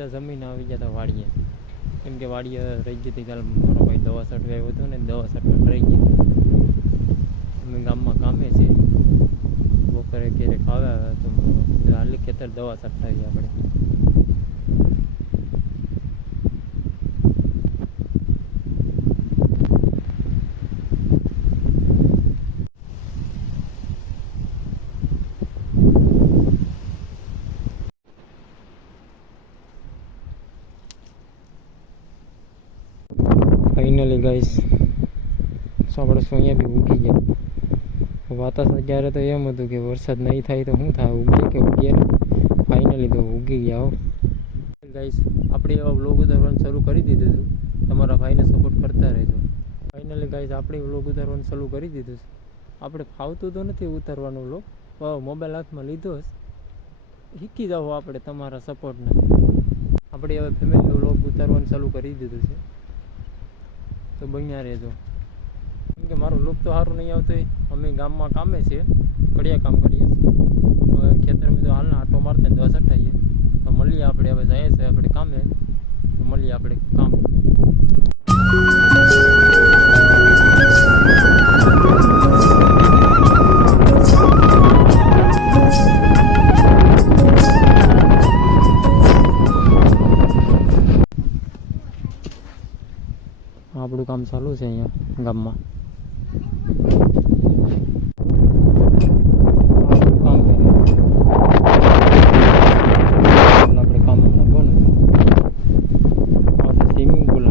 સીધા જમીન આવી ગયા હતા વાડીએ, કેમ કે વાડીએ રહી ગઈ હતી. કાલે મારો ભાઈ દવા છંટવા આવ્યો હતો ને, દવા છંટવા રહી ગઈ. અમે ગામમાં કામે છે, બપોરે ક્યારે ખાવા આવ્યા તો હાલી ખેતર દવા છંટાવી આપણે. ફાઇનલી ગાઈસ આપણે અહીંયા બી ઉગી ગયા. વાતાવરણ જ્યારે તો એમ હતું કે વરસાદ નહીં થાય તો શું થાય, ઉગીએ કે ઉગીએ ને. ફાઇનલી તો ઉગી ગયા. હો ગાઈસ આપણે એવા વ્લોગ ઉતારવાનું શરૂ કરી દીધું હતું. તમારા ભાઈને સપોર્ટ કરતા રહેજો. ફાઇનલી ગાઈસ આપણે વ્લોગ ઉતારવાનું શરૂ કરી દીધું છે. આપણે ફાવતું તો નથી ઉતારવાનું વ્લોગ, મોબાઈલ હાથમાં લીધો જ શીખી જાઓ આપણે તમારા સપોર્ટને. આપણે હવે ફેમિલી વ્લોગ ઉતારવાનું ચાલુ કરી દીધું છે, તો બન્યા રહેજો. કેમ કે મારું લુક તો સારું નહીં આવતું. અમે ગામમાં કામે છીએ, કડિયા કામ કરીએ છીએ. હવે ખેતરમાં તો હાલના આટો મારતા દવા છટાઈએ. તો મળીએ આપણે, હવે જઈએ છીએ આપણે કામે, તો મળીએ આપણે કામ. આપણું કામ ચાલુ છે અહીંયા ગામમાં. કામ કરે આપણે કામ હમણાં બને સ્વિમિંગ પુલ.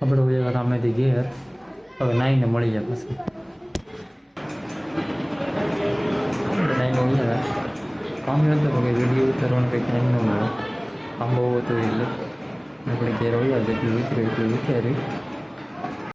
આપણે બધા કામેથી ઘેર હવે નાઈને મળી જાય પછી. કામ નહોતું કે વિડીયો ઉતારવાનું કંઈ ટાઈમ ન મળે, કામ બહુ હતું એટલે આપણે ઘેર આવ્યા જેટલું વિચાર્યું એટલું વિચાર્યું.